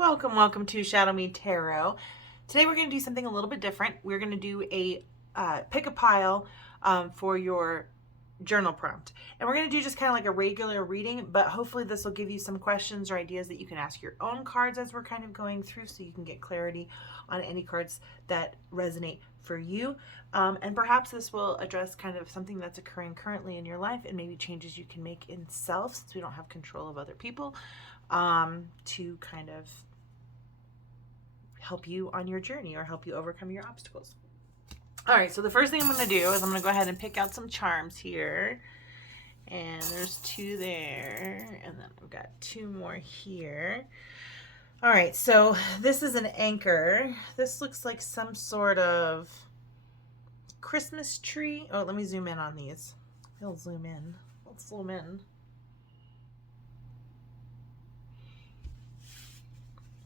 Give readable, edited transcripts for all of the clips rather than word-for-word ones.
Welcome to ShadowMeTarot. Today we're going to do something a little bit different. We're going to do a pick a pile for your journal prompt. And we're going to do just kind of like a regular reading, but hopefully this will give you some questions or ideas that you can ask your own cards as we're kind of going through, so you can get clarity on any cards that resonate for you. And perhaps this will address kind of something that's occurring currently in your life, and maybe changes you can make in self, since we don't have control of other people, to kind of help you on your journey or help you overcome your obstacles. All right, so the first thing I'm going to do is I'm going to go ahead and pick out some charms here. And there's two there, and then I've got two more here. All right, so this is an anchor. This looks like some sort of Christmas tree. Oh, let me zoom in on these. I'll zoom in. Let's zoom in.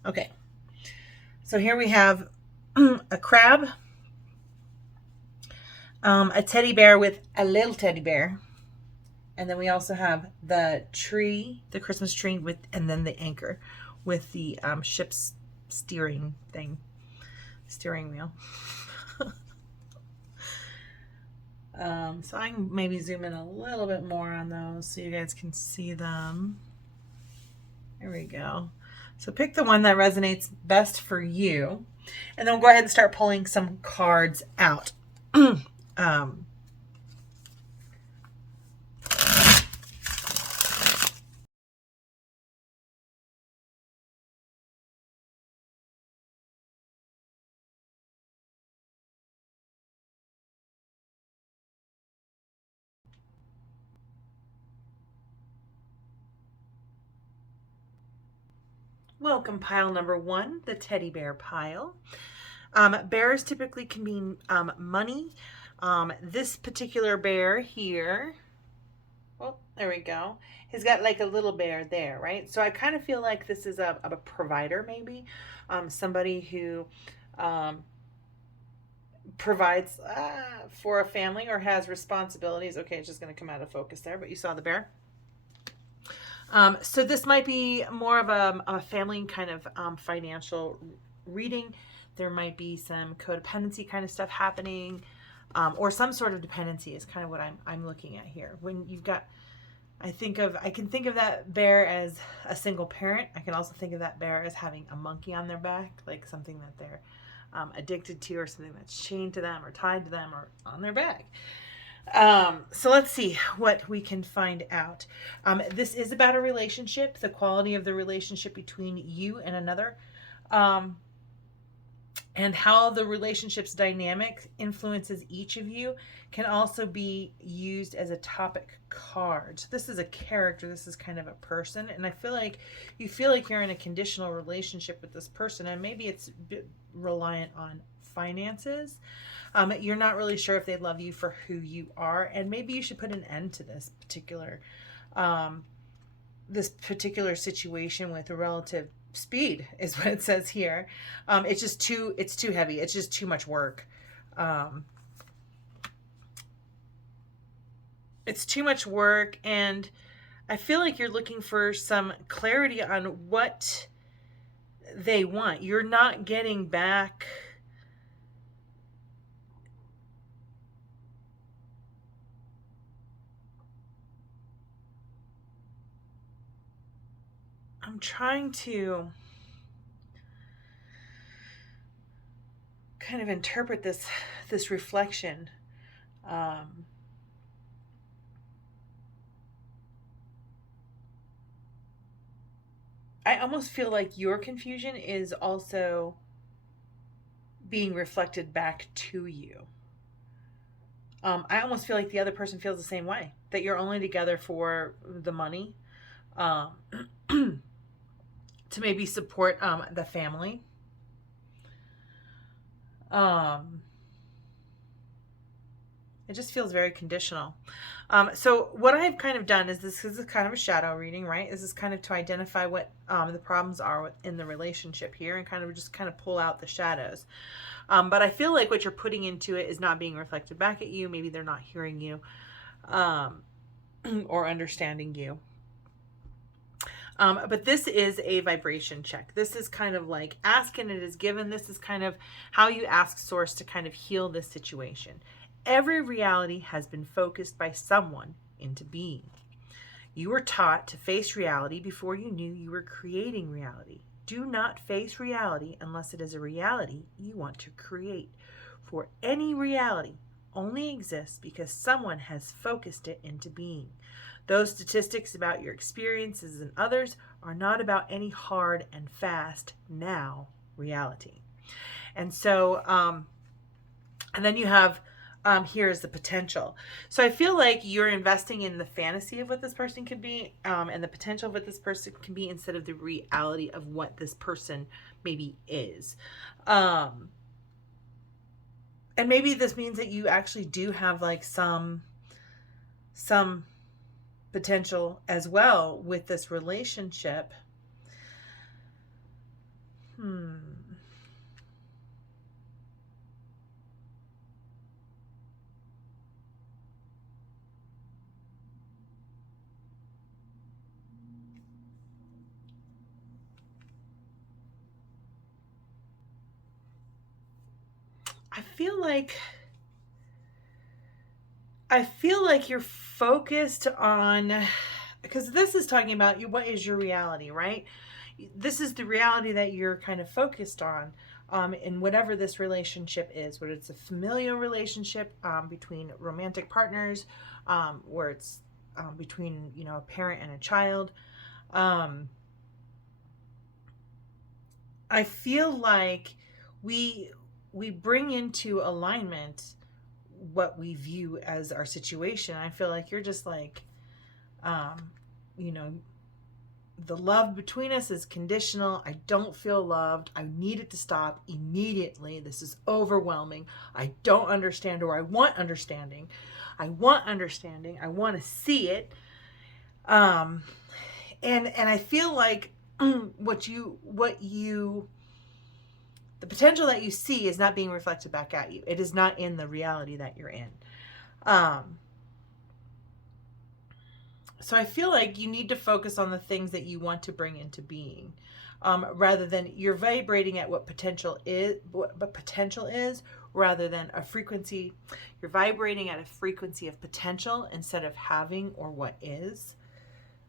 Okay, so here we have a crab, a teddy bear with a little teddy bear, and then we also have the tree, the Christmas tree, with, and then the anchor with the ship's steering wheel. So I can maybe zoom in a little bit more on those so you guys can see them. There we go. So pick the one that resonates best for you, and then we'll go ahead and start pulling some cards out. Welcome pile number one, the teddy bear pile. Bears typically can mean money. This particular bear here, oh, there we go. He's got like a little bear there, right? So I kind of feel like this is a provider, maybe. Somebody who provides for a family or has responsibilities. Okay, it's just going to come out of focus there, but you saw the bear. So this might be more of a family kind of financial reading. There might be some codependency kind of stuff happening, or some sort of dependency is kind of what I'm looking at here. When you've got, I can think of that bear as a single parent. I can also think of that bear as having a monkey on their back, like something that they're addicted to, or something that's chained to them or tied to them or on their back. So let's see what we can find out. This is about a relationship, the quality of the relationship between you and another, and how the relationship's dynamic influences each of you can also be used as a topic card. So this is a character. This is kind of a person. And I feel like you feel like you're in a conditional relationship with this person, and maybe it's a bit reliant on finances. You're not really sure if they love you for who you are, and maybe you should put an end to this particular situation with a relative speed, is what it says here. It's too heavy. It's just too much work. It's too much work, and I feel like you're looking for some clarity on what they want. You're not getting back I'm trying to kind of interpret this reflection. I almost feel like your confusion is also being reflected back to you. I almost feel like the other person feels the same way, that you're only together for the money, to maybe support the family. It just feels very conditional. So what I've kind of done is, this is kind of a shadow reading, right? This is kind of to identify what the problems are in the relationship here, and kind of pull out the shadows. But I feel like what you're putting into it is not being reflected back at you. Maybe they're not hearing you or understanding you. But this is a vibration check. This is kind of like ask and it is given. This is kind of how you ask source to kind of heal this situation. Every reality has been focused by someone into being. You were taught to face reality before you knew you were creating reality. Do not face reality unless it is a reality you want to create. For any reality only exists because someone has focused it into being. Those statistics about your experiences and others are not about any hard and fast now reality. And so, and then you have, here's the potential. So I feel like you're investing in the fantasy of what this person could be, and the potential of what this person can be instead of the reality of what this person maybe is. And maybe this means that you actually do have like some potential as well with this relationship. I feel like you're focused on, because this is talking about you, what is your reality, right? This is the reality that you're kind of focused on in whatever this relationship is, whether it's a familial relationship between romantic partners, where it's between, you know, a parent and a child. I feel like we bring into alignment what we view as our situation. I feel like you're just like, you know, the love between us is conditional. I don't feel loved. I need it to stop immediately. This is overwhelming. I don't understand, or I want understanding. I want understanding. I want to see it. And I feel like the potential that you see is not being reflected back at you. It is not in the reality that you're in. So I feel like you need to focus on the things that you want to bring into being, rather than you're vibrating at what potential is, rather than a frequency. You're vibrating at a frequency of potential instead of having or what is.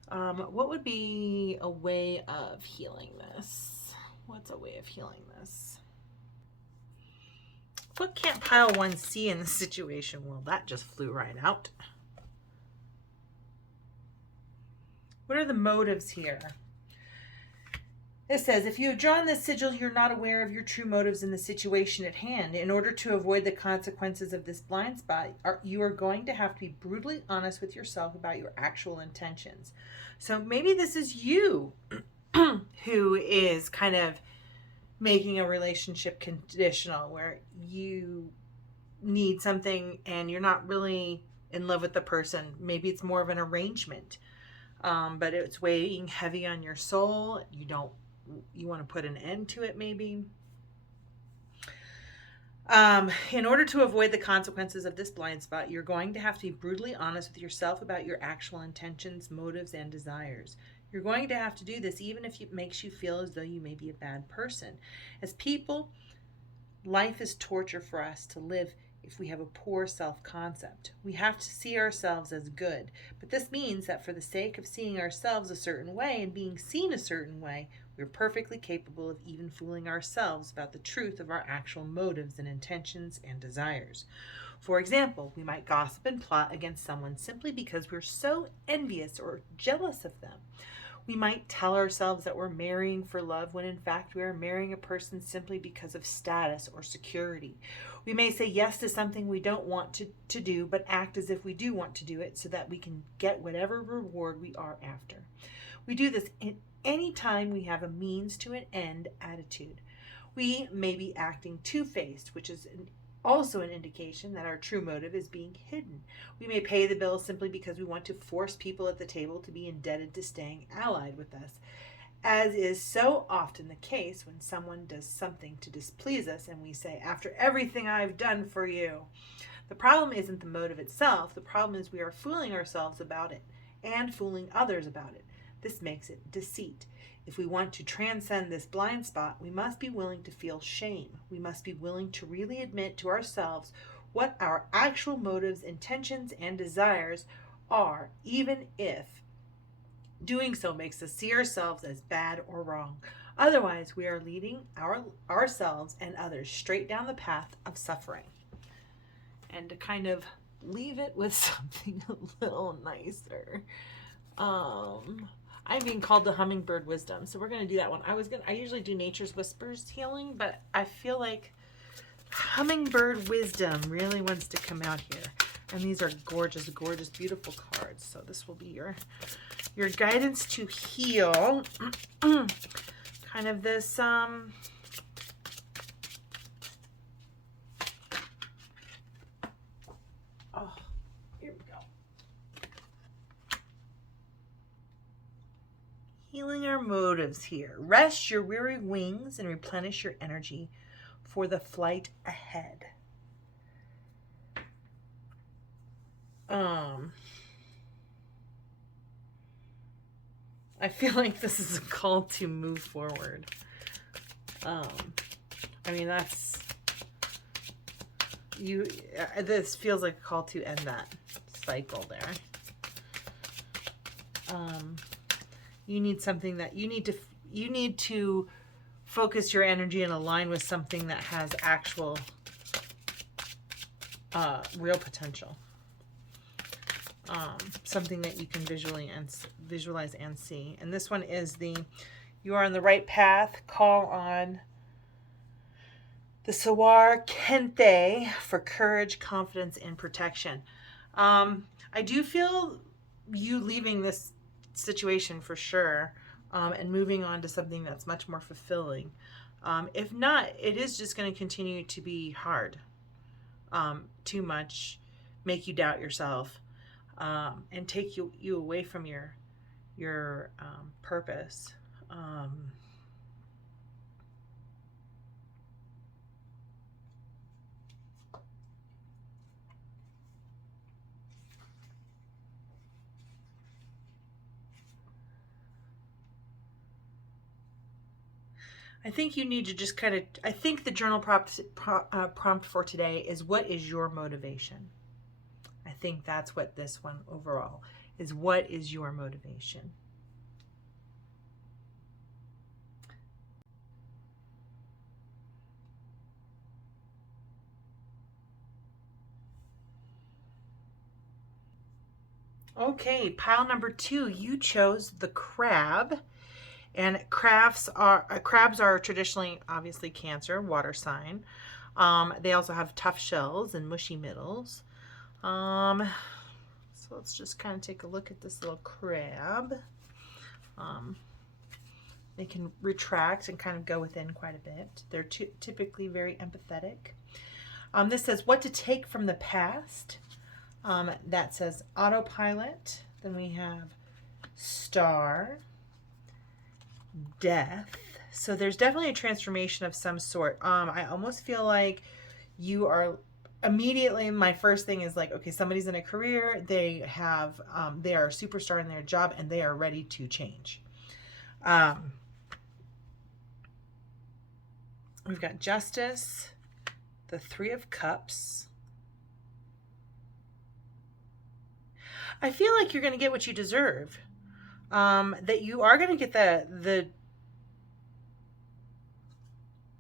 What would be a way of healing this? What's a way of healing this? What can't pile 1C in this situation? Well, that just flew right out. What are the motives here? It says, if you have drawn this sigil, you're not aware of your true motives in the situation at hand. In order to avoid the consequences of this blind spot, you are going to have to be brutally honest with yourself about your actual intentions. So maybe this is you who is kind of making a relationship conditional, where you need something and you're not really in love with the person. Maybe it's more of an arrangement, but it's weighing heavy on your soul. You want to put an end to it, maybe. In order to avoid the consequences of this blind spot, you're going to have to be brutally honest with yourself about your actual intentions, motives, and desires. You're going to have to do this even if it makes you feel as though you may be a bad person. As people, life is torture for us to live if we have a poor self-concept. We have to see ourselves as good, but this means that for the sake of seeing ourselves a certain way and being seen a certain way, we're perfectly capable of even fooling ourselves about the truth of our actual motives and intentions and desires. For example, we might gossip and plot against someone simply because we're so envious or jealous of them. We might tell ourselves that we're marrying for love when in fact we are marrying a person simply because of status or security. We may say yes to something we don't want to do, but act as if we do want to do it so that we can get whatever reward we are after. We do this in any time we have a means to an end attitude. We may be acting two-faced, which is also an indication that our true motive is being hidden. We may pay the bill simply because we want to force people at the table to be indebted to staying allied with us, as is so often the case when someone does something to displease us and we say, after everything I've done for you. The problem isn't the motive itself. The problem is we are fooling ourselves about it and fooling others about it. This makes it deceit. If we want to transcend this blind spot, we must be willing to feel shame. We must be willing to really admit to ourselves what our actual motives, intentions, and desires are, even if doing so makes us see ourselves as bad or wrong. Otherwise, we are leading ourselves and others straight down the path of suffering. And to kind of leave it with something a little nicer. I'm being called the hummingbird wisdom, so we're going to do that one. I usually do nature's whispers healing, but I feel like hummingbird wisdom really wants to come out here. And these are gorgeous, gorgeous, beautiful cards. So this will be your guidance to heal. Kind of this oh, here we go. Healing our motives here. Rest your weary wings and replenish your energy for the flight ahead. I feel like this is a call to move forward. I mean, that's you. This feels like a call to end that cycle there. You need something that you need to focus your energy and align with something that has actual real potential. Something that you can visualize and see. And this one is you are on the right path. Call on the Sawar Kente for courage, confidence, and protection. I do feel you leaving this situation for sure, and moving on to something that's much more fulfilling. If not, it is just going to continue to be hard, too much, make you doubt yourself, and take you away from your purpose. I think you need to just kind of, I think the journal prompt for today is, what is your motivation? I think that's what this one overall is. What is your motivation? Okay, pile number 2, you chose the crab. And crabs are traditionally, obviously, Cancer, water sign. They also have tough shells and mushy middles. So let's just kind of take a look at this little crab. They can retract and kind of go within quite a bit. They're typically very empathetic. This says what to take from the past. That says autopilot. Then we have star, death. So there's definitely a transformation of some sort. I almost feel like you are immediately, my first thing is like, okay, somebody's in a career, they are a superstar in their job, and they are ready to change. We've got justice, the 3 of Cups. I feel like you're going to get what you deserve. That you are going to get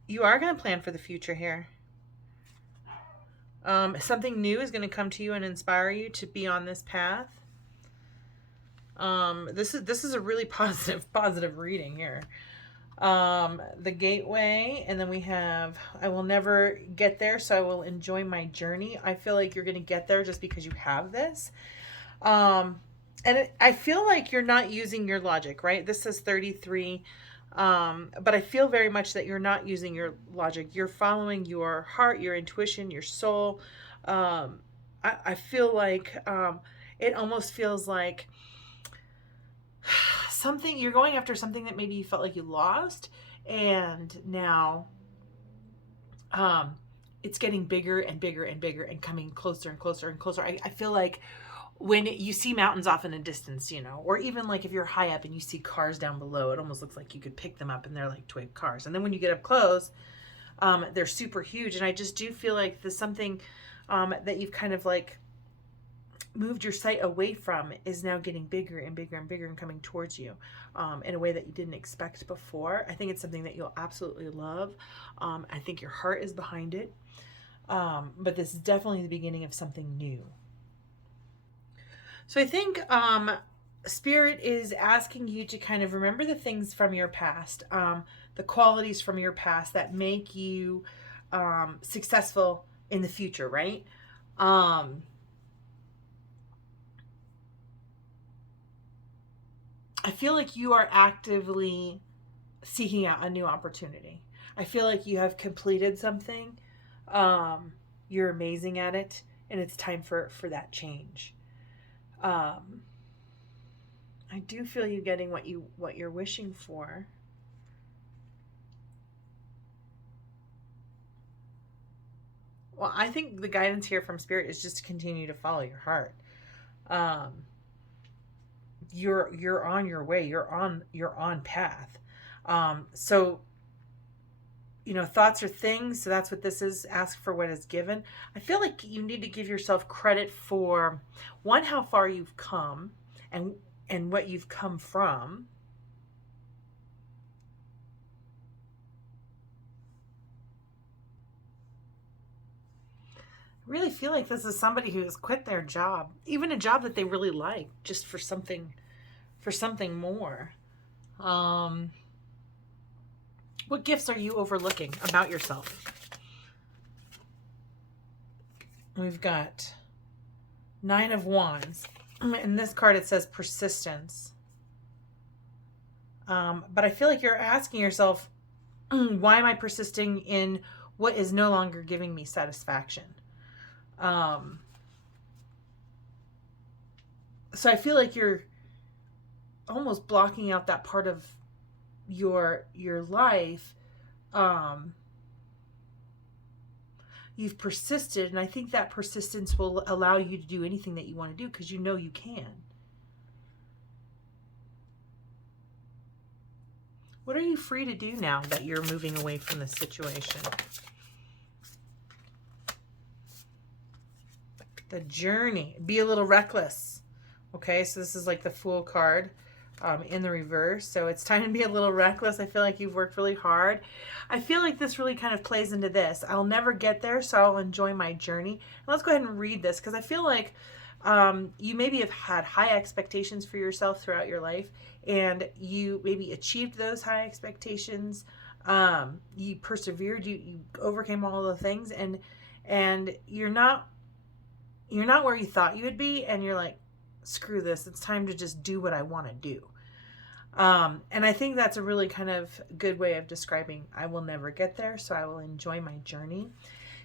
you are going to plan for the future here. Something new is going to come to you and inspire you to be on this path. This is a really positive reading here. The gateway, and then we have, I will never get there, so I will enjoy my journey. I feel like you're going to get there just because you have this. And I feel like you're not using your logic, right? This says 33. But I feel very much that you're not using your logic. You're following your heart, your intuition, your soul. I feel like it almost feels like something, you're going after something that maybe you felt like you lost, and now it's getting bigger and bigger and bigger and coming closer and closer and closer. I feel like when you see mountains off in the distance, or even like if you're high up and you see cars down below, it almost looks like you could pick them up and they're like toy cars. And then when you get up close, they're super huge. And I just do feel like there's something that you've kind of like moved your sight away from is now getting bigger and bigger and bigger and coming towards you in a way that you didn't expect before. I think it's something that you'll absolutely love. I think your heart is behind it. But this is definitely the beginning of something new. So I think Spirit is asking you to kind of remember the things from your past, the qualities from your past that make you successful in the future, right? I feel like you are actively seeking out a new opportunity. I feel like you have completed something. You're amazing at it, and it's time for that change. I do feel you getting what you're wishing for. Well, I think the guidance here from Spirit is just to continue to follow your heart. You're on your way. You're on path. So thoughts are things. So that's what this is. Ask for what is given. I feel like you need to give yourself credit for, one, how far you've come and what you've come from. I really feel like this is somebody who has quit their job, even a job that they really like, just for something more. What gifts are you overlooking about yourself? We've got 9 of Wands. In this card, it says persistence. But I feel like you're asking yourself, why am I persisting in what is no longer giving me satisfaction? So I feel like you're almost blocking out that part of your life. You've persisted, and I think that persistence will allow you to do anything that you want to do because you know you can. What are you free to do now that you're moving away from this situation? The Journey. Be a little reckless. Okay, so this is like the Fool card in the reverse. So it's time to be a little reckless. I feel like you've worked really hard. I feel like this really kind of plays into this. I'll never get there, so I'll enjoy my journey. And let's go ahead and read this because I feel like you maybe have had high expectations for yourself throughout your life, and you maybe achieved those high expectations. You persevered, you overcame all the things, and you're not where you thought you would be, and you're like, screw this, it's time to just do what I want to do. And I think that's a really kind of good way of describing I will never get there, so I will enjoy my journey.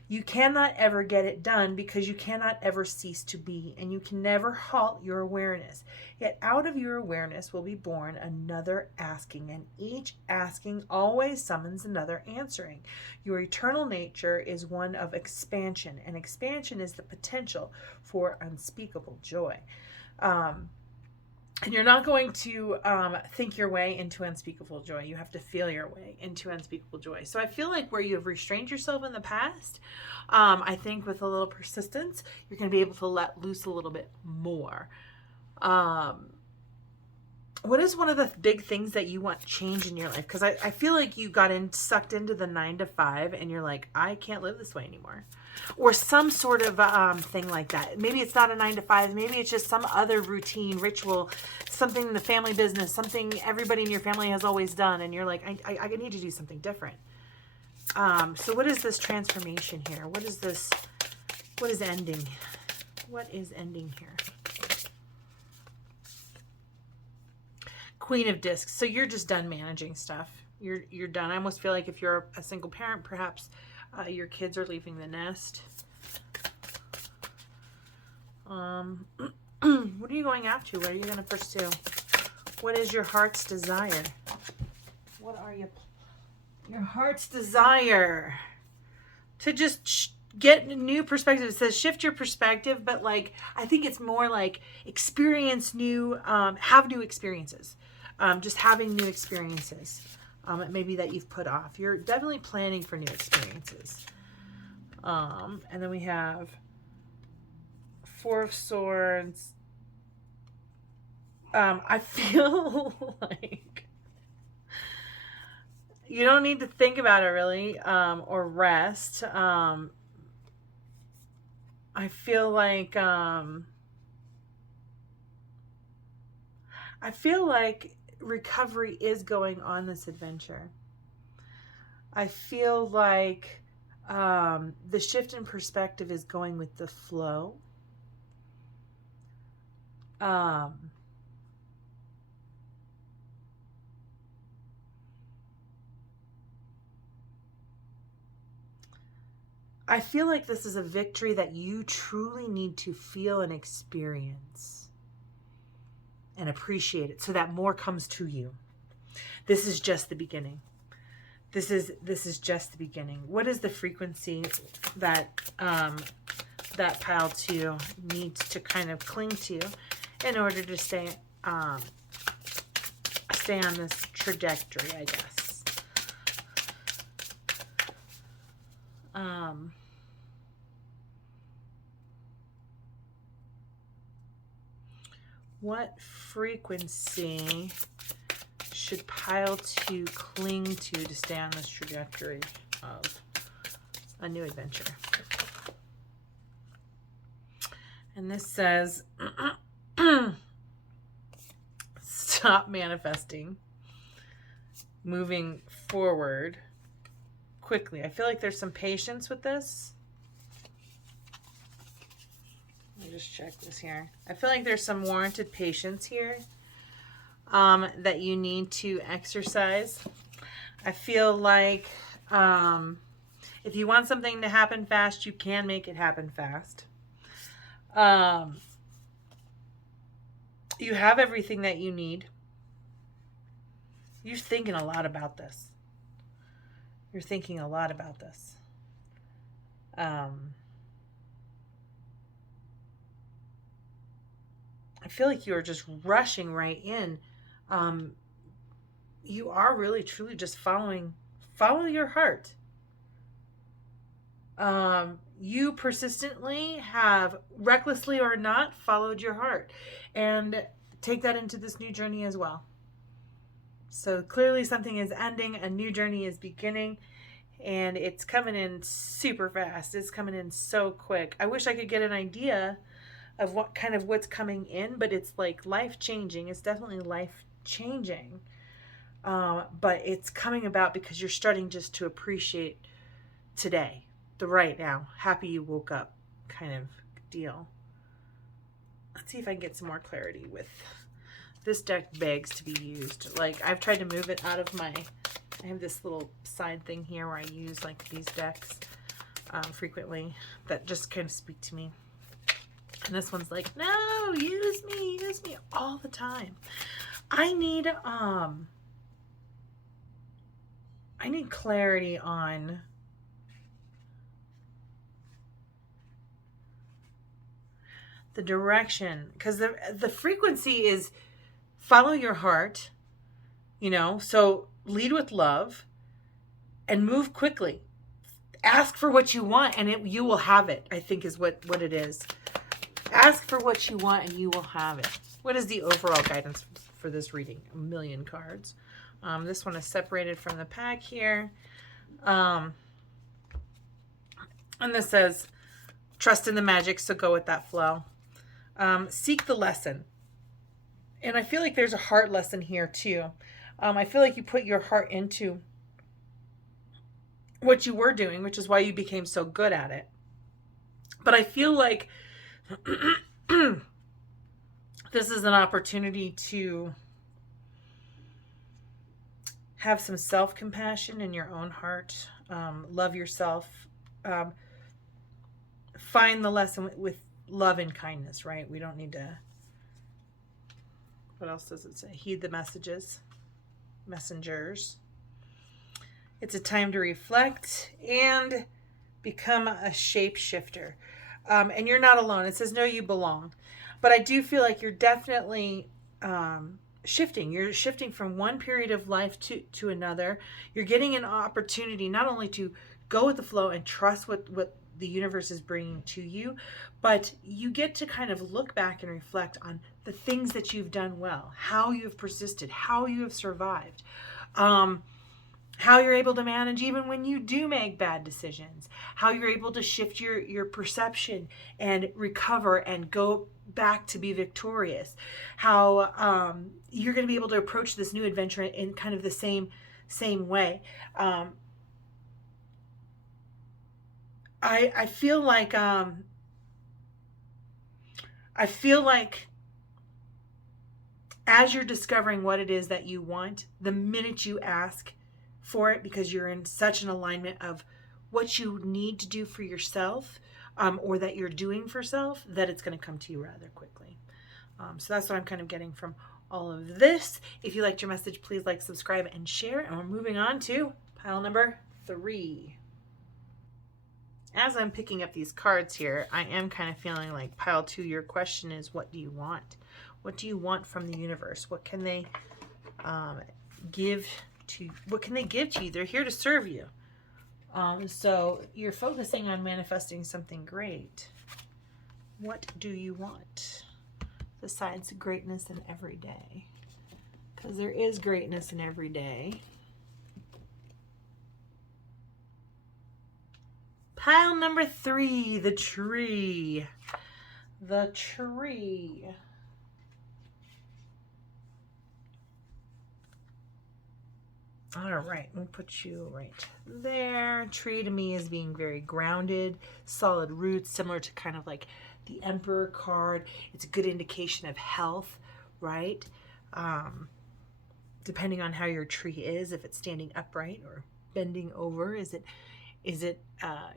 You cannot ever get it done because you cannot ever cease to be, and you can never halt your awareness. Yet out of your awareness will be born another asking, and each asking always summons another answering. Your eternal nature is one of expansion, and expansion is the potential for unspeakable joy. And you're not going to think your way into unspeakable joy. You have to feel your way into unspeakable joy. So I feel like where you have restrained yourself in the past, I think with a little persistence, you're going to be able to let loose a little bit more. What is one of the big things that you want change in your life? Because I feel like you got sucked into the 9 to 5 and you're like, I can't live this way anymore. Or some sort of thing like that. Maybe it's not a 9 to 5. Maybe it's just some other routine, ritual, something in the family business, something everybody in your family has always done. And you're like, I need to do something different. So what is this transformation here? What is this? What is ending? What is ending here? Queen of Discs. So you're just done managing stuff. You're done. I almost feel like if you're a single parent, perhaps your kids are leaving the nest. What are you going after? What are you going to pursue? What is your heart's desire? What are your heart's desire? To just get new perspective. It says shift your perspective, but like, I think it's more like experience new, have new experiences. Just having new experiences. Maybe that you've put off. You're definitely planning for new experiences. And then we have Four of Swords. I feel like you don't need to think about it really, or rest. I feel like recovery is going on this adventure. I feel like the shift in perspective is going with the flow. I feel like this is a victory that you truly need to feel and experience and appreciate it so that more comes to you. This is just the beginning. This is just the beginning. What is the frequency that that pile 2 needs to kind of cling to in order to stay on this trajectory, I guess. What frequency should pile 2 cling to stay on this trajectory of a new adventure? And this says, stop manifesting, moving forward quickly. I feel like there's some patience with this. Let me just check this here. I feel like there's some warranted patience here that you need to exercise. I feel like if you want something to happen fast, you can make it happen fast. You have everything that you need. You're thinking a lot about this. You're thinking a lot about this. I feel like you're just rushing right in. You are really, truly just follow your heart. You persistently have, recklessly or not, followed your heart. And take that into this new journey as well. So clearly something is ending, a new journey is beginning, and it's coming in super fast. It's coming in so quick. I wish I could get an idea of what's coming in, but it's like life-changing. It's definitely life-changing. But it's coming about because you're starting just to appreciate today, the right now, happy you woke up kind of deal. Let's see if I can get some more clarity with this deck. Begs to be used. Like, I've tried to move it out of I have this little side thing here where I use like these decks frequently that just kind of speak to me. And this one's like, no, use me all the time. I need clarity on the direction, because the frequency is follow your heart, so lead with love and move quickly. Ask for what you want and you will have it, I think is what it is. Ask for what you want and you will have it. What is the overall guidance for this reading? 1,000,000 cards. This one is separated from the pack here. And this says, trust in the magic, so go with that flow. Seek the lesson. And I feel like there's a heart lesson here too. I feel like you put your heart into what you were doing, which is why you became so good at it. But I feel like this is an opportunity to have some self-compassion in your own heart. Love yourself. Find the lesson with love and kindness, right? We don't need to... What else does it say? Heed the messengers. It's a time to reflect and Become a shapeshifter. And you're not alone. It says, no, you belong. But I do feel like you're definitely shifting. You're shifting from one period of life to another. You're getting an opportunity not only to go with the flow and trust what the universe is bringing to you, but you get to kind of look back and reflect on the things that you've done well, how you have persisted, how you have survived, how you're able to manage even when you do make bad decisions, how you're able to shift your perception and recover and go back to be victorious, how you're going to be able to approach this new adventure in kind of the same way. I feel like as you're discovering what it is that you want, the minute you ask for it, because you're in such an alignment of what you need to do for yourself, or that you're doing for self, that it's going to come to you rather quickly. So that's what I'm kind of getting from all of this. If you liked your message, please like, subscribe, and share. And we're moving on to pile number 3. As I'm picking up these cards here, I am kind of feeling like pile 2, your question is, what do you want? What do you want from the universe? What can they give to you? What can they give to you? They're here to serve you. So you're focusing on manifesting something great. What do you want besides greatness in every day? Because there is greatness in every day. Pile number 3, the tree. The tree. All right, we'll put you right there. Tree to me is being very grounded, solid roots, similar to kind of like the Emperor card. It's a good indication of health, right? Depending on how your tree is, if it's standing upright or bending over, is it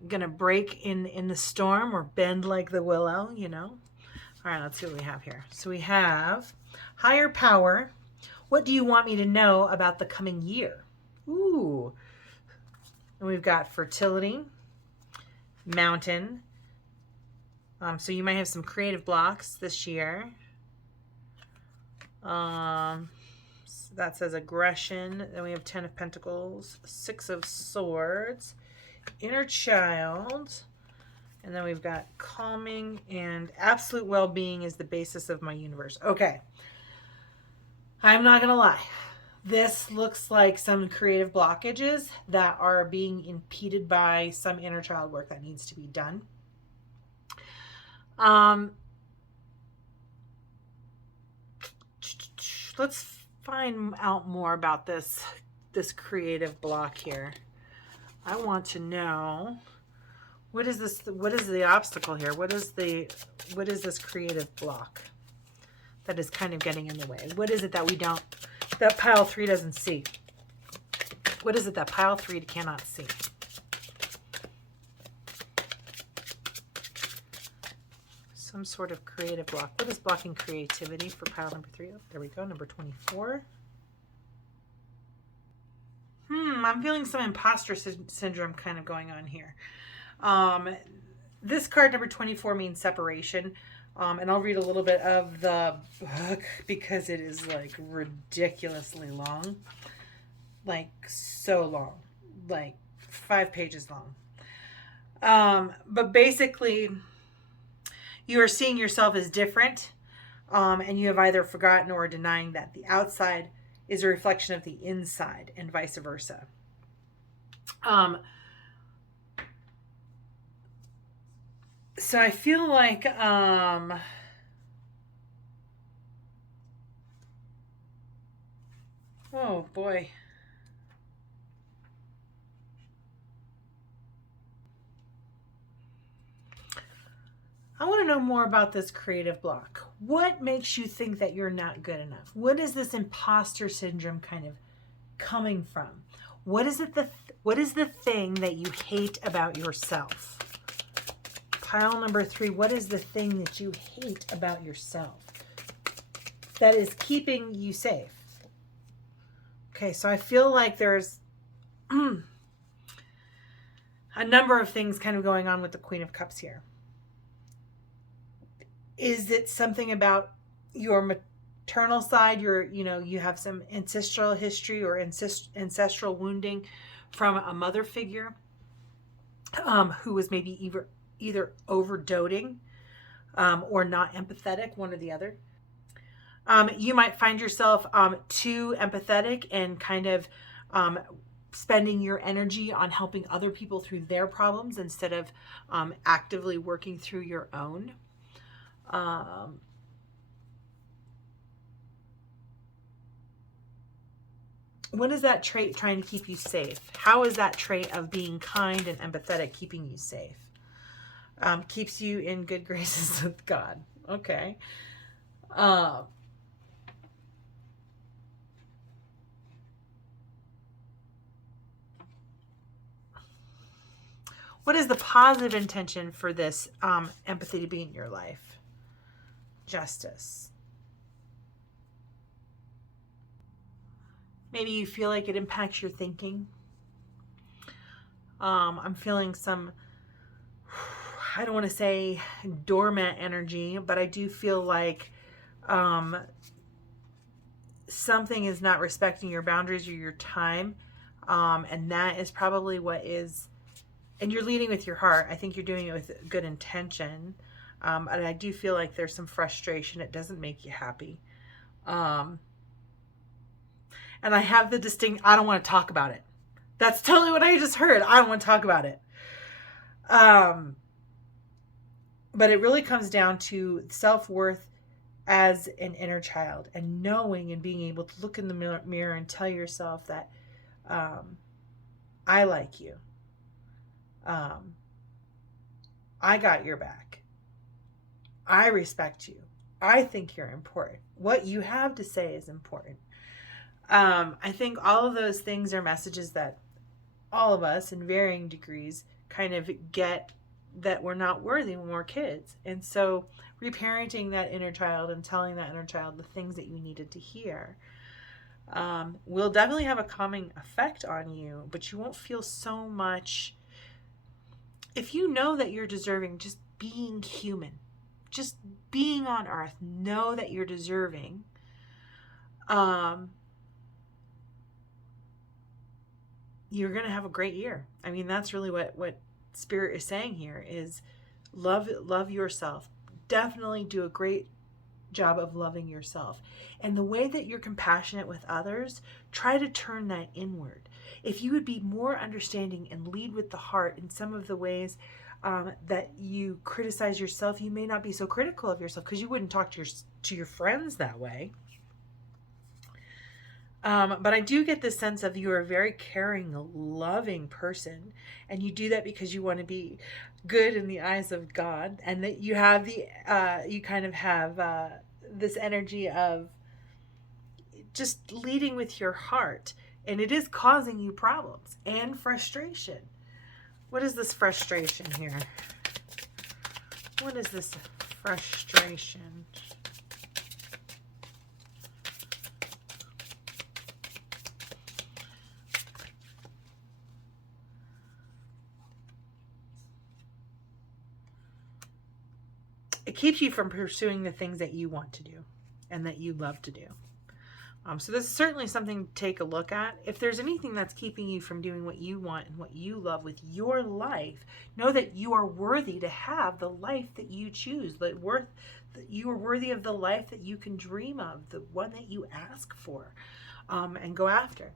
gonna break in the storm or bend like the willow, you know? All right, let's see what we have here. So we have higher power. What do you want me to know about the coming year? Ooh. And we've got fertility, mountain. So you might have some creative blocks this year. That says aggression. Then we have 10 of Pentacles, 6 of Swords, inner child. And then we've got calming and absolute well-being is the basis of my universe. Okay. I'm not going to lie. This looks like some creative blockages that are being impeded by some inner child work that needs to be done. Let's find out more about this creative block here. I want to know, what is this? What is the obstacle here? What is this creative block that is kind of getting in the way? What is it that pile 3 doesn't see? What is it that pile 3 cannot see? Some sort of creative block. What is blocking creativity for pile number 3? Oh, there we go, number 24. I'm feeling some imposter syndrome kind of going on here. This card, number 24, means separation. And I'll read a little bit of the book because it is like ridiculously long. Like so long. Like 5 pages long. But basically, you are seeing yourself as different. And you have either forgotten or denying that the outside is a reflection of the inside and vice versa. So I feel like oh boy. I want to know more about this creative block. What makes you think that you're not good enough? What is this imposter syndrome kind of coming from? What is the thing that you hate about yourself? Pile number 3, what is the thing that you hate about yourself that is keeping you safe? Okay, so I feel like there's a number of things kind of going on with the Queen of Cups here. Is it something about your maternal side? You have some ancestral history or ancestral wounding from a mother figure who was maybe either over-doting or not empathetic, one or the other. You might find yourself too empathetic and kind of spending your energy on helping other people through their problems instead of actively working through your own. What is that trait trying to keep you safe? How is that trait of being kind and empathetic keeping you safe? Keeps you in good graces with God. Okay. What is the positive intention for this empathy to be in your life? Justice. Maybe you feel like it impacts your thinking. I'm feeling some, I don't want to say doormat energy, but I do feel like something is not respecting your boundaries or your time. And that is probably what is, and you're leading with your heart. I think you're doing it with good intention. And I do feel like there's some frustration. It doesn't make you happy. And I have the distinct, I don't want to talk about it. That's totally what I just heard. I don't want to talk about it. But it really comes down to self-worth as an inner child and knowing and being able to look in the mirror and tell yourself that I like you. I got your back. I respect you. I think you're important. What you have to say is important. I think all of those things are messages that all of us in varying degrees kind of get, that we're not worthy when we're kids. And so reparenting that inner child and telling that inner child the things that you needed to hear will definitely have a calming effect on you, but you won't feel so much. If you know that you're deserving, just being human, just being on earth, know that you're deserving. You're going to have a great year. I mean, that's really what Spirit is saying here is love yourself. Definitely do a great job of loving yourself. And the way that you're compassionate with others, try to turn that inward. If you would be more understanding and lead with the heart in some of the ways that you criticize yourself, you may not be so critical of yourself because you wouldn't talk to your friends that way. But I do get this sense of you are a very caring, loving person, and you do that because you want to be good in the eyes of God, and that you have you kind of have this energy of just leading with your heart, and it is causing you problems and frustration. What is this frustration here? What is this frustration? It keeps you from pursuing the things that you want to do and that you love to do. So this is certainly something to take a look at. If there's anything that's keeping you from doing what you want and what you love with your life, know that you are worthy to have the life that you choose, that you are worthy of the life that you can dream of, the one that you ask for and go after.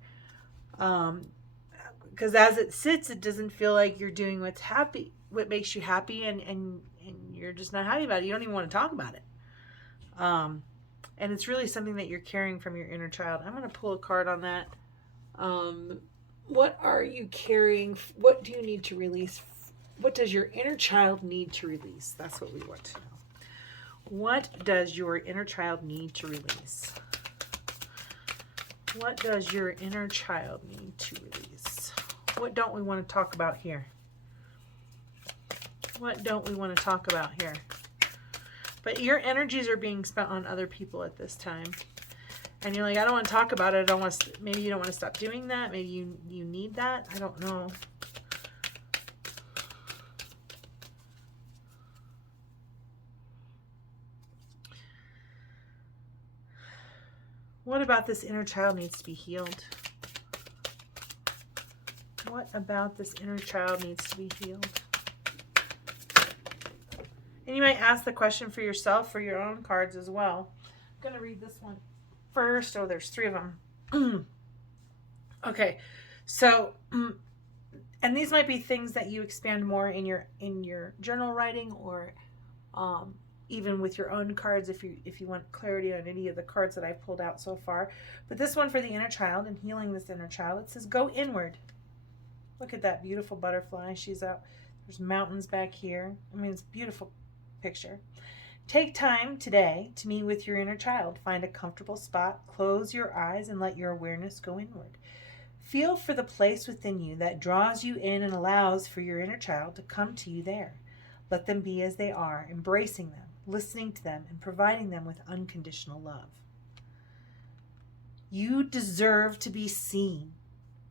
Because as it sits, it doesn't feel like you're doing what makes you happy, and you're just not happy about it. You don't even want to talk about it. And it's really something that you're carrying from your inner child. I'm going to pull a card on that. What are you carrying? What do you need to release? What does your inner child need to release? That's what we want to know. What does your inner child need to release? What does your inner child need to release? What don't we want to talk about here? What don't we want to talk about here? But your energies are being spent on other people at this time. And you're like, I don't want to talk about it. I don't want to, maybe you don't want to stop doing that. Maybe you need that. I don't know. What about this inner child needs to be healed? What about this inner child needs to be healed? And you might ask the question for yourself, for your own cards as well. I'm going to read this one first. Oh, there's 3 of them. Okay, so, and these might be things that you expand more in your journal writing, or even with your own cards if you want clarity on any of the cards that I've pulled out so far. But this one for the inner child and healing this inner child, it says go inward. Look at that beautiful butterfly. She's out. There's mountains back here. I mean, it's a beautiful picture. Take time today to meet with your inner child. Find a comfortable spot, close your eyes, and let your awareness go inward. Feel for the place within you that draws you in and allows for your inner child to come to you there. Let them be as they are, embracing them, listening to them, and providing them with unconditional love. You deserve to be seen.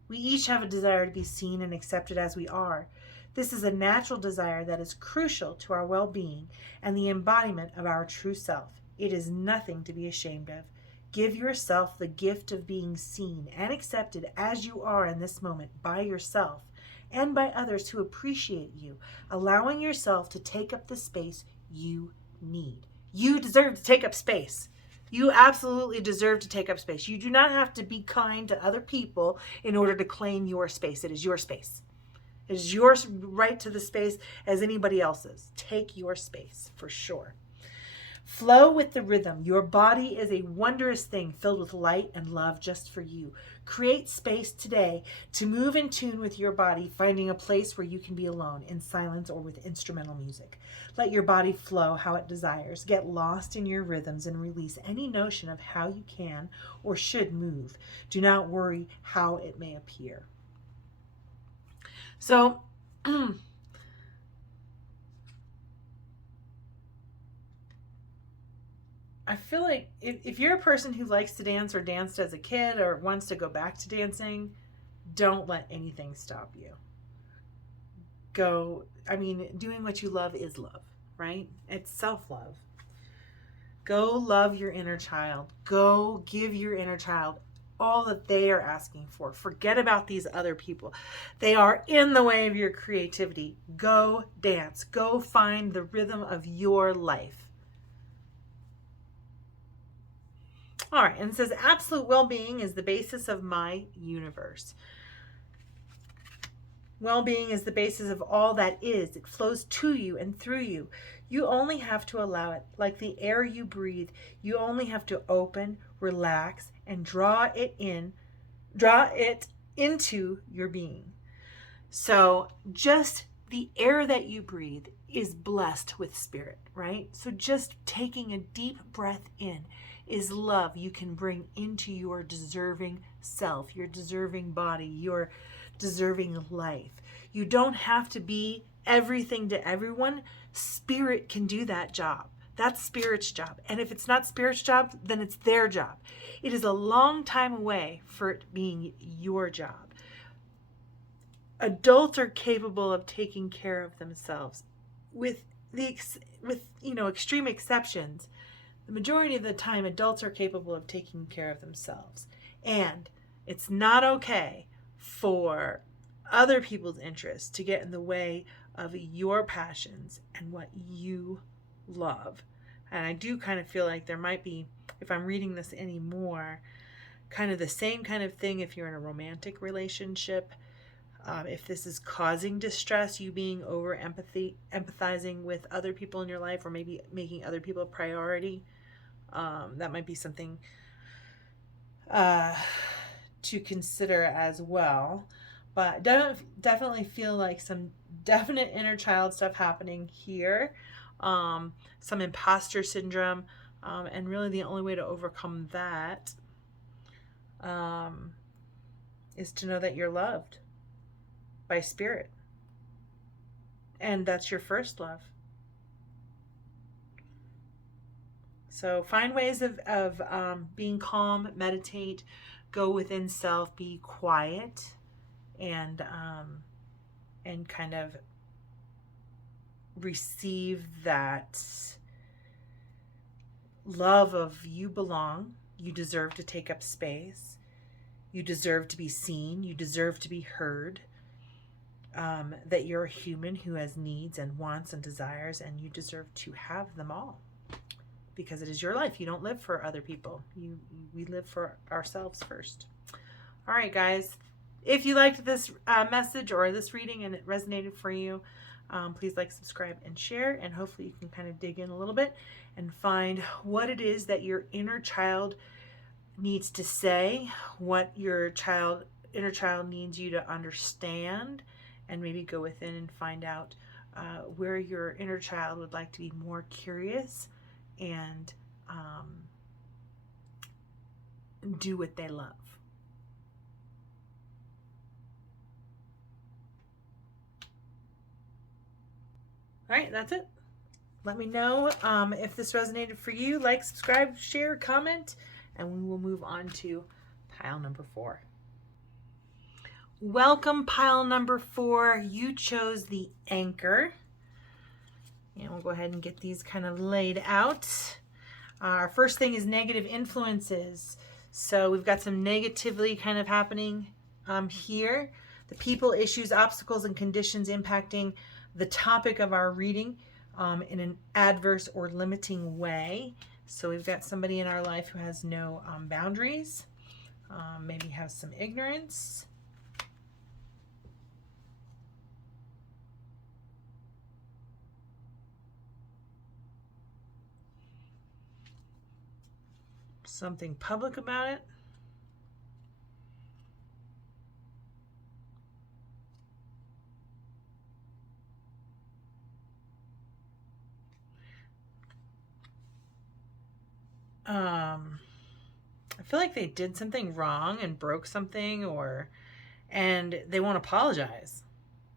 We each have a desire to be seen and accepted as we are. This is a natural desire that is crucial to our well-being and the embodiment of our true self. It is nothing to be ashamed of. Give yourself the gift of being seen and accepted as you are in this moment by yourself and by others who appreciate you, allowing yourself to take up the space you need. You deserve to take up space. You absolutely deserve to take up space. You do not have to be kind to other people in order to claim your space. It is your space. It is your right to the space as anybody else's. Take your space for sure. Flow with the rhythm. Your body is a wondrous thing filled with light and love just for you. Create space today to move in tune with your body, finding a place where you can be alone, in silence or with instrumental music. Let your body flow how it desires. Get lost in your rhythms and release any notion of how you can or should move. Do not worry how it may appear. So, I feel like if you're a person who likes to dance or danced as a kid or wants to go back to dancing, don't let anything stop you. Doing what you love is love, right? It's self-love. Go love your inner child. Go give your inner child all that they are asking for. Forget about these other people. They are in the way of your creativity. Go dance. Go find the rhythm of your life. All right, and it says absolute well-being is the basis of my universe. Well-being is the basis of all that is. It flows to you and through you. You only have to allow it. Like the air you breathe, you only have to open, relax, and draw it into your being. So just the air that you breathe is blessed with spirit, right? So just taking a deep breath in is love you can bring into your deserving self, your deserving body, your deserving life. You don't have to be everything to everyone. Spirit can do that job. That's Spirit's job. And if it's not Spirit's job, then it's their job. It is a long time away for it being your job. Adults are capable of taking care of themselves with extreme exceptions. The majority of the time, adults are capable of taking care of themselves. And it's not okay for other people's interests to get in the way of your passions and what you love. And I do kind of feel like there might be, if I'm reading this anymore, kind of the same kind of thing if you're in a romantic relationship. If this is causing distress, you being empathizing with other people in your life, or maybe making other people a priority, that might be something to consider as well. But definitely feel like some definite inner child stuff happening here, some imposter syndrome, and really the only way to overcome that is to know that you're loved by Spirit, and that's your first love. So find ways of being calm, meditate, go within self, be quiet, and kind of receive that love of you belong, You deserve to take up space. You deserve to be seen. You deserve to be heard. That you're a human who has needs and wants and desires, and you deserve to have them all, because it is your life. You don't live for other people. We live for ourselves first. All right, guys. If you liked this message or this reading and it resonated for you, please like, subscribe, and share. And hopefully you can kind of dig in a little bit and find what it is that your inner child needs to say, what your inner child needs you to understand, and maybe go within and find out where your inner child would like to be more curious and do what they love. All right, that's it. Let me know if this resonated for you. Like, subscribe, share, comment, and we will move on to pile number 4. Welcome, pile number 4. You chose the Anchor. And we'll go ahead and get these kind of laid out. Our first thing is negative influences. So we've got some negativity kind of happening here. The people, issues, obstacles, and conditions impacting the topic of our reading in an adverse or limiting way. So we've got somebody in our life who has no boundaries, maybe has some ignorance. Something public about it. I feel like they did something wrong and broke something, and they won't apologize.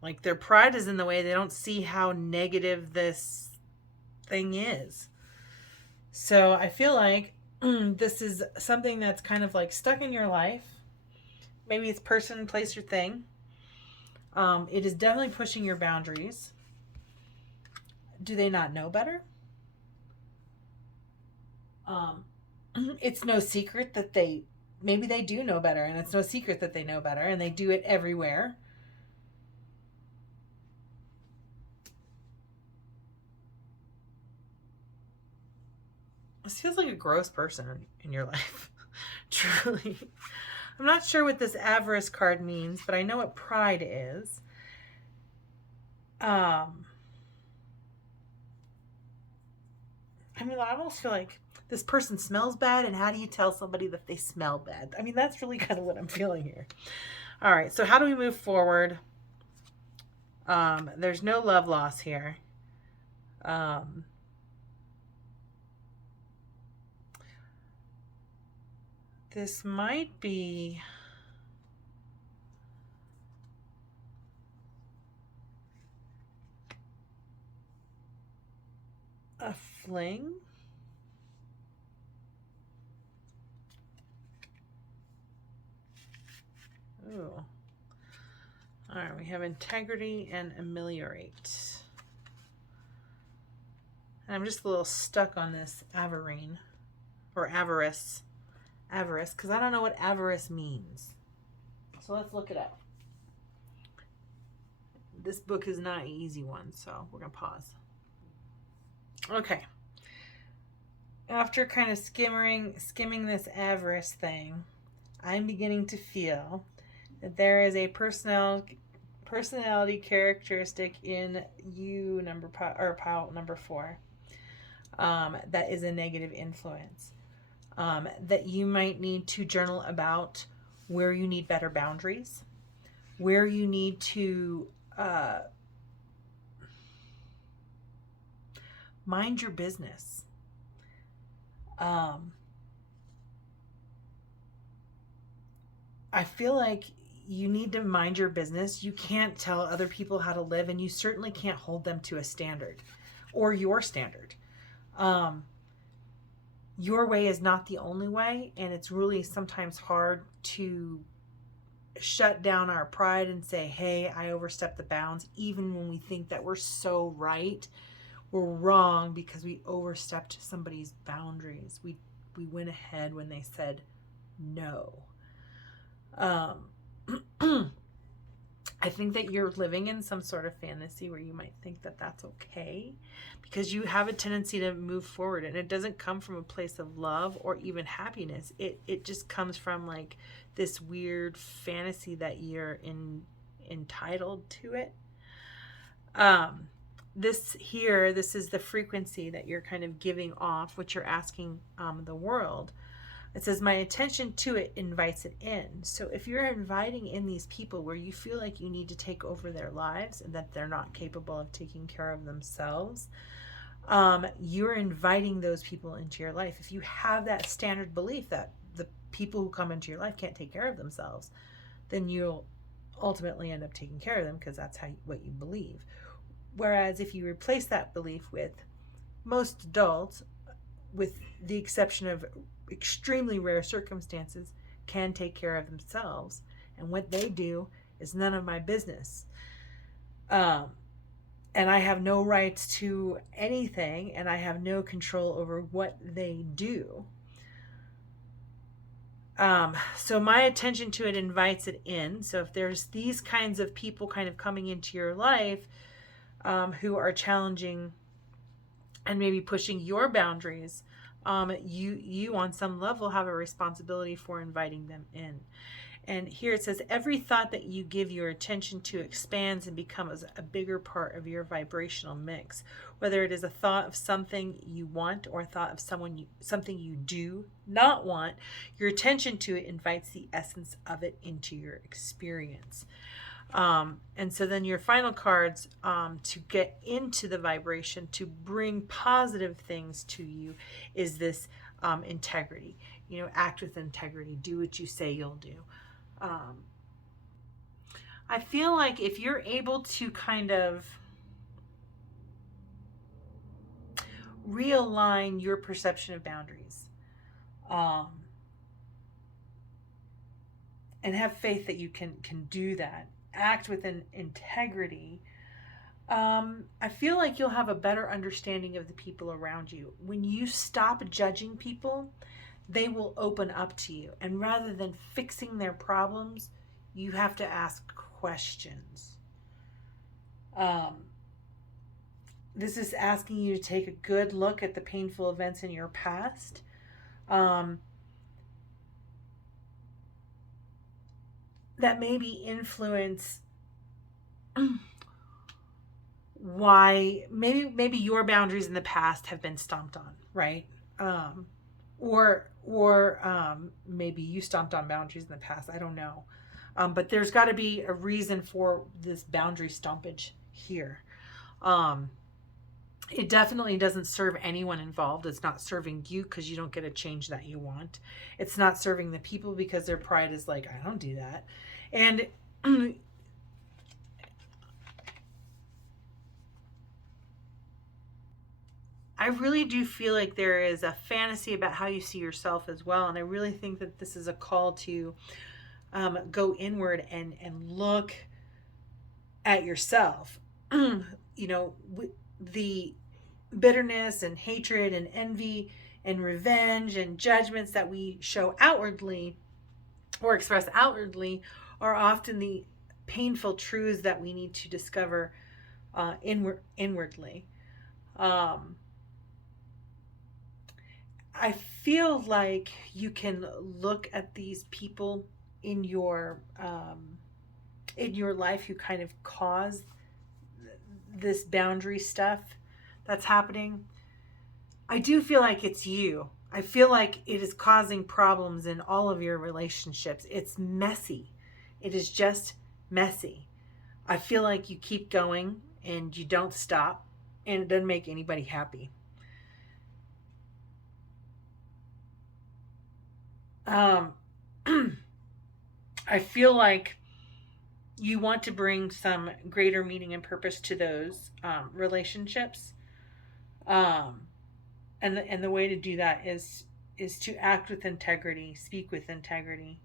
Like, their pride is in the way. They don't see how negative this thing is. So I feel like this is something that's kind of like stuck in your life. Maybe it's person, place, or thing. It is definitely pushing your boundaries. Do they not know better? It's no secret that maybe they do know better, and it's no secret that they know better, and they do it everywhere. This feels like a gross person in your life. Truly. I'm not sure what this avarice card means, but I know what pride is. I almost feel like this person smells bad, and how do you tell somebody that they smell bad? I mean, that's really kind of what I'm feeling here. All right, so how do we move forward? There's no love loss here. This might be a fling. Ooh. All right, we have integrity and ameliorate. And I'm just a little stuck on this avarice, because I don't know what avarice means. So let's look it up. This book is not an easy one, so we're going to pause. Okay. After kind of skimming this avarice thing, I'm beginning to feel that there is a personality characteristic in you, pile number 4, that is a negative influence. That you might need to journal about where you need better boundaries, where you need to mind your business. I feel like you need to mind your business. You can't tell other people how to live, and you certainly can't hold them to a standard or your standard. Your way is not the only way, and it's really sometimes hard to shut down our pride and say, hey, I overstepped the bounds, even when we think that we're so right. We're wrong because we overstepped somebody's boundaries. we went ahead when they said no. I think that you're living in some sort of fantasy where you might think that that's okay, because you have a tendency to move forward, and it doesn't come from a place of love or even happiness. It just comes from like this weird fantasy that you're entitled to it. This is the frequency that you're kind of giving off, what you're asking the world. It says, my attention to it invites it in. So if you're inviting in these people where you feel like you need to take over their lives and that they're not capable of taking care of themselves, you're inviting those people into your life. If you have that standard belief that the people who come into your life can't take care of themselves, then you'll ultimately end up taking care of them, because that's what you believe. Whereas if you replace that belief with, most adults, with the exception of extremely rare circumstances, can take care of themselves, and what they do is none of my business, and I have no rights to anything, and I have no control over what they do. So my attention to it invites it in. So if there's these kinds of people kind of coming into your life, who are challenging and maybe pushing your boundaries, you on some level have a responsibility for inviting them in. And here it says, every thought that you give your attention to expands and becomes a bigger part of your vibrational mix. Whether it is a thought of something you want or a thought of something you do not want, your attention to it invites the essence of it into your experience. And so then your final cards, to get into the vibration, to bring positive things to you, is this integrity. Act with integrity. Do what you say you'll do. I feel like if you're able to kind of realign your perception of boundaries, and have faith that you can do that, act with an integrity, I feel like you'll have a better understanding of the people around you. When you stop judging people, they will open up to you. And rather than fixing their problems, you have to ask questions. This is asking you to take a good look at the painful events in your past. That maybe influence why maybe your boundaries in the past have been stomped on, right? Or maybe you stomped on boundaries in the past. I don't know. But there's got to be a reason for this boundary stompage here. It definitely doesn't serve anyone involved. It's not serving you because you don't get a change that you want. It's not serving the people because their pride is like, I don't do that. And I really do feel like there is a fantasy about how you see yourself as well. And I really think that this is a call to go inward and look at yourself. The bitterness and hatred and envy and revenge and judgments that we show outwardly or express outwardly are often the painful truths that we need to discover inwardly. I feel like you can look at these people in your life who kind of cause this boundary stuff that's happening. I do feel like it's you. I feel like it is causing problems in all of your relationships. It's messy. It is just messy. I feel like you keep going and you don't stop, and it doesn't make anybody happy. I feel like you want to bring some greater meaning and purpose to those relationships. And the way to do that is to act with integrity, speak with integrity,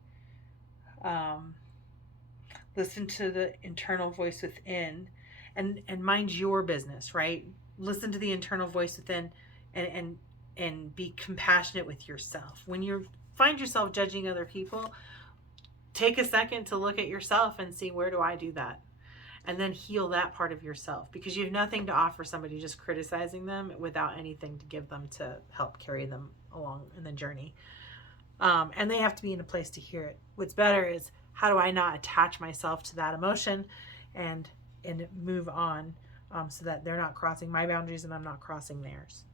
listen to the internal voice within, and mind your business, right? Listen to the internal voice within, and and be compassionate with yourself. When you find yourself judging other people, take a second to look at yourself and see, where do I do that? And then heal that part of yourself, because you have nothing to offer somebody just criticizing them without anything to give them to help carry them along in the journey. And they have to be in a place to hear it. What's better is, how do I not attach myself to that emotion and move on, so that they're not crossing my boundaries and I'm not crossing theirs.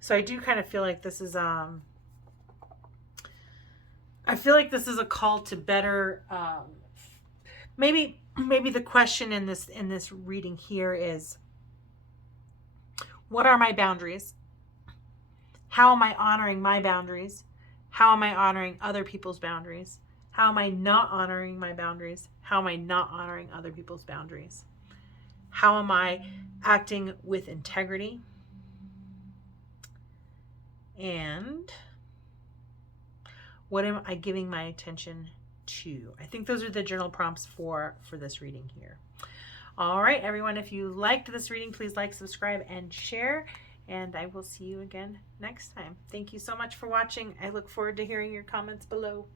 So I do kind of feel like this is I feel like this is a call to better, maybe the question in this reading here is, what are my boundaries? How am I honoring my boundaries? How am I honoring other people's boundaries? How am I not honoring my boundaries? How am I not honoring other people's boundaries? How am I acting with integrity? And what am I giving my attention to? I think those are the journal prompts for this reading here. All right, everyone, if you liked this reading, please like, subscribe, and share. And I will see you again next time. Thank you so much for watching. I look forward to hearing your comments below.